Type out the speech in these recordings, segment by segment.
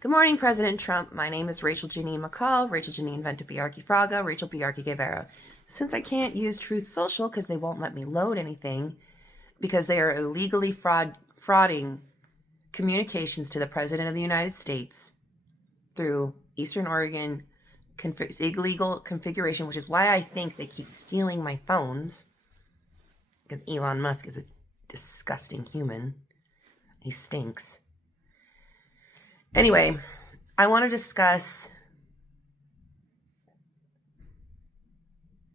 Good morning, President Trump. My name is Rachel Janine McCall, Rachel Janine Venta Biarchi Fraga, Rachel Biarchi Guevara. Since I can't use Truth Social because they won't let me load anything, because they are illegally frauding communications to the President of the United States through Eastern Oregon illegal configuration, which is why I think they keep stealing my phones, because Elon Musk is a disgusting human. He stinks. Anyway, I want to discuss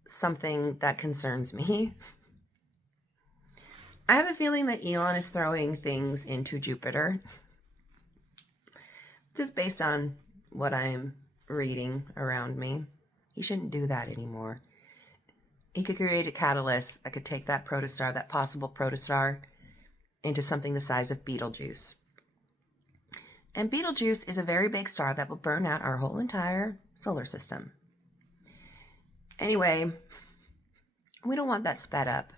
something that concerns me. I have a feeling that Elon is throwing things into Jupiter, just based on what I'm reading around me. He shouldn't do that anymore. He could create a catalyst that could take that protostar, that possible protostar, into something the size of Betelgeuse. And Betelgeuse is a very big star that will burn out our whole entire solar system. Anyway, we don't want that sped up.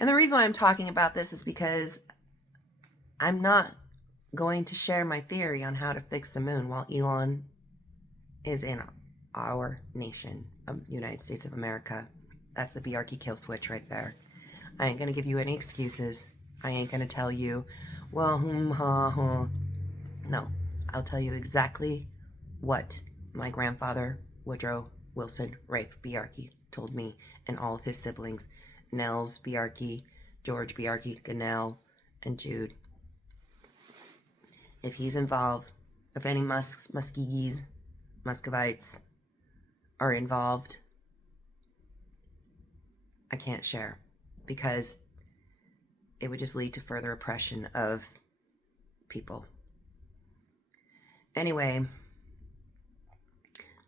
And the reason why I'm talking about this is because I'm not going to share my theory on how to fix the moon while Elon is in our nation of the United States of America. That's the Biarchi kill switch right there. I ain't going to give you any excuses. I ain't going to tell you, well, No, I'll tell you exactly what my grandfather, Woodrow Wilson Rafe Biarchi, told me and all of his siblings, Nels Biarchi, George Biarchi, Ganell, and Jude. If he's involved, if any Muskegees, Muscovites are involved, I can't share, because it would just lead to further oppression of people. Anyway,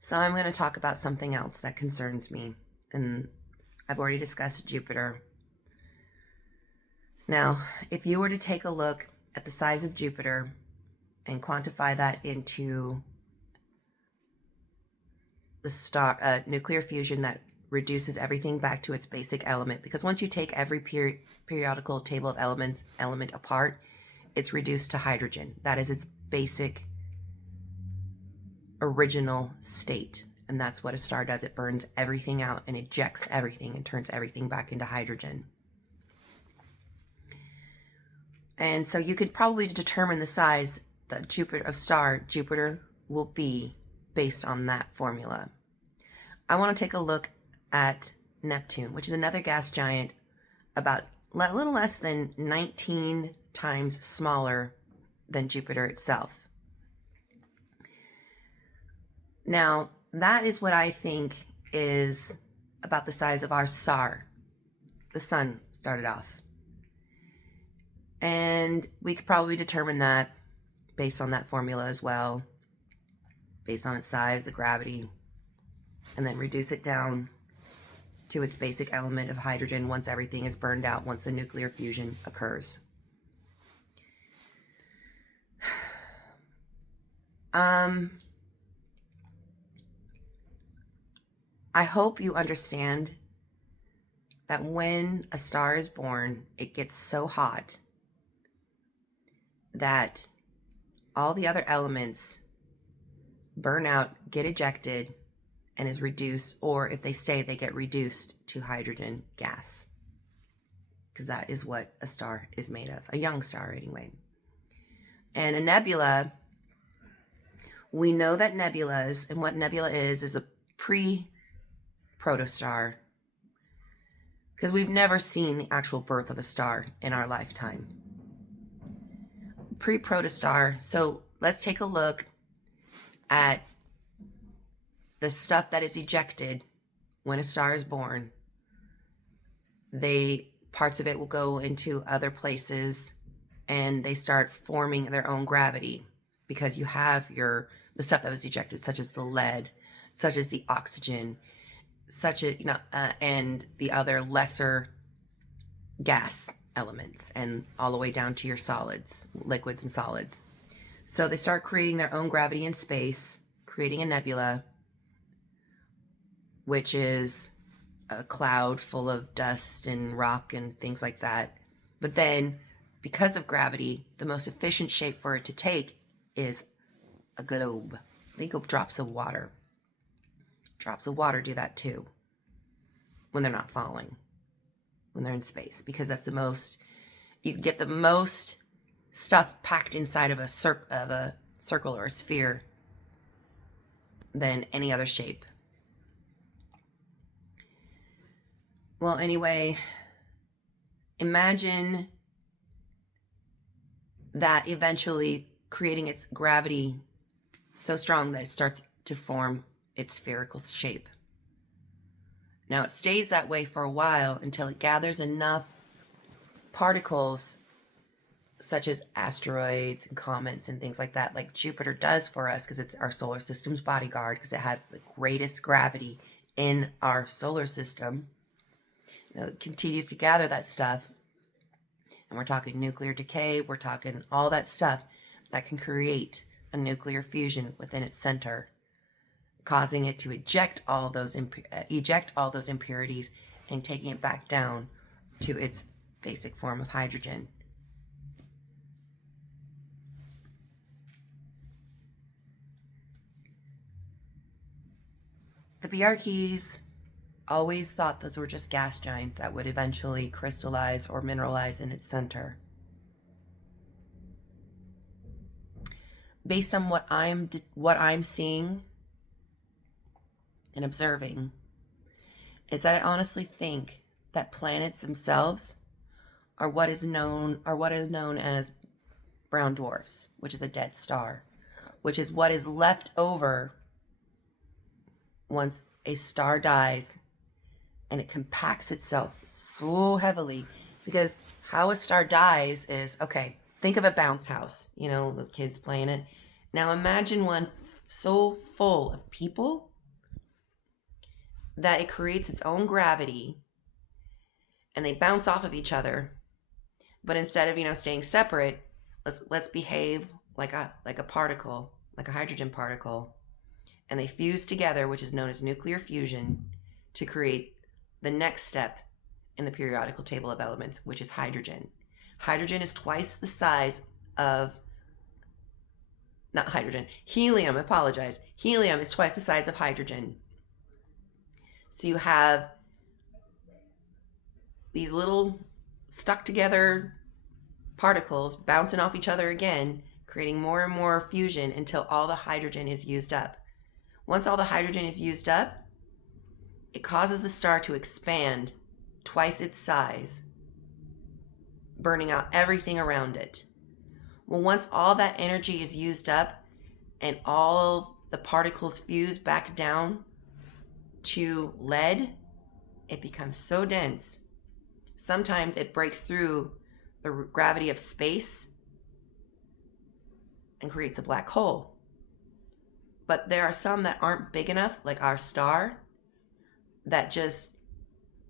so I'm going to talk about something else that concerns me, and I've already discussed Jupiter. Now, if you were to take a look at the size of Jupiter and quantify that into the star nuclear fusion that reduces everything back to its basic element, because once you take every periodical table of elements element apart, it's reduced to hydrogen. That is its basic original state, and that's what a star does. It burns everything out and ejects everything and turns everything back into hydrogen. And so you could probably determine the size that Jupiter will be based on that formula. I want to take a look at Neptune, which is another gas giant about a little less than 19 times smaller than Jupiter itself. Now, that is what I think is about the size of our star. The sun started off. And we could probably determine that based on that formula as well, based on its size, the gravity, and then reduce it down to its basic element of hydrogen once everything is burned out, once the nuclear fusion occurs. I hope you understand that when a star is born, it gets so hot that all the other elements burn out, get ejected, and is reduced, or if they stay, they get reduced to hydrogen gas, because that is what a star is made of, a young star anyway. And a nebula, we know that nebulas, and what nebula is a pre-protostar, because we've never seen the actual birth of a star in our lifetime. Pre-protostar, so let's take a look at the stuff that is ejected when a star is born. Parts of it will go into other places and they start forming their own gravity, because you have the stuff that was ejected, such as the lead, such as the oxygen, and the other lesser gas elements, and all the way down to your solids, liquids and solids. So they start creating their own gravity in space, creating a nebula, which is a cloud full of dust and rock and things like that. But then Because of gravity, the most efficient shape for it to take is a globe. Think of drops of water. Drops of water do that too when they're not falling, when they're in space, because that's the most, you can get the most stuff packed inside of a circle or a sphere than any other shape. Well, anyway, imagine that eventually creating its gravity so strong that it starts to form its spherical shape. Now, it stays that way for a while until it gathers enough particles, such as asteroids and comets and things like that, like Jupiter does for us, because it's our solar system's bodyguard, because it has the greatest gravity in our solar system. It continues to gather that stuff. And we're talking nuclear decay, we're talking all that stuff that can create a nuclear fusion within its center, causing it to eject all those impurities and taking it back down to its basic form of hydrogen. The Bjarkis always thought those were just gas giants that would eventually crystallize or mineralize in its center. Based on what I'm seeing and observing, is that I honestly think that planets themselves are what is known as brown dwarfs, which is a dead star, which is what is left over once a star dies and it compacts itself so heavily. Because how a star dies is, okay, think of a bounce house, the kids playing it. Now imagine one so full of people that it creates its own gravity and they bounce off of each other. But instead of, staying separate, let's behave like a particle, like a hydrogen particle, and they fuse together, which is known as nuclear fusion, to create the next step in the periodical table of elements, which is hydrogen. Hydrogen is twice the size of, not hydrogen, helium, Helium is twice the size of hydrogen. So you have these little stuck together particles bouncing off each other again, creating more and more fusion until all the hydrogen is used up. Once all the hydrogen is used up, it causes the star to expand twice its size, burning out everything around it. Well, once all that energy is used up and all the particles fuse back down to lead, it becomes so dense. Sometimes it breaks through the gravity of space and creates a black hole. But there are some that aren't big enough, like our star, that just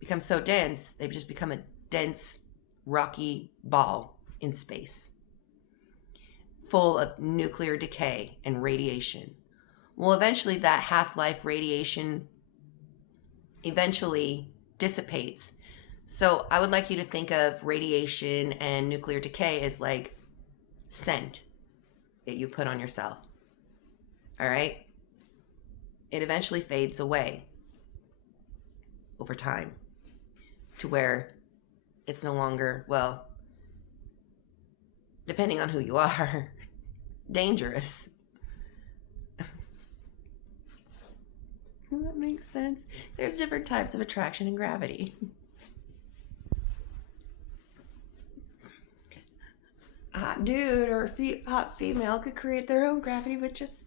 become so dense, they just become a dense, rocky ball in space, full of nuclear decay and radiation. Well, eventually that half-life radiation eventually dissipates. So I would like you to think of radiation and nuclear decay as like scent that you put on yourself. All right? It eventually fades away over time to where it's no longer, well, depending on who you are, dangerous. Does that make sense? There's different types of attraction and gravity. A hot dude or a hot female could create their own gravity with just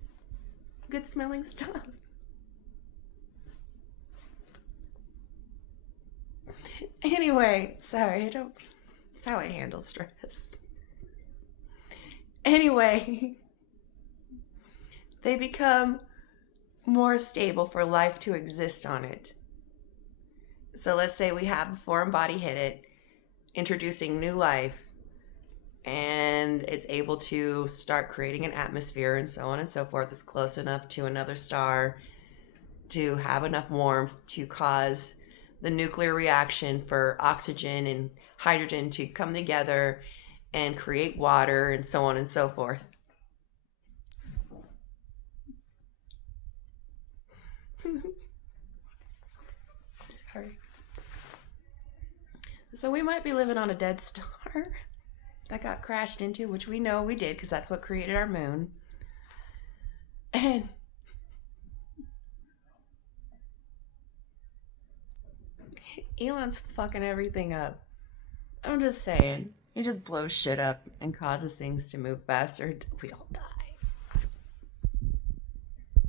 good smelling stuff. Anyway, sorry, it's how I handle stress. Anyway, they become more stable for life to exist on it. So let's say we have a foreign body hit it, introducing new life, and it's able to start creating an atmosphere and so on and so forth that's close enough to another star to have enough warmth to cause the nuclear reaction for oxygen and hydrogen to come together and create water and so on and so forth. Sorry. So we might be living on a dead star that got crashed into, which we know we did because that's what created our moon. And Elon's fucking everything up. I'm just saying. He just blows shit up and causes things to move faster until we all die.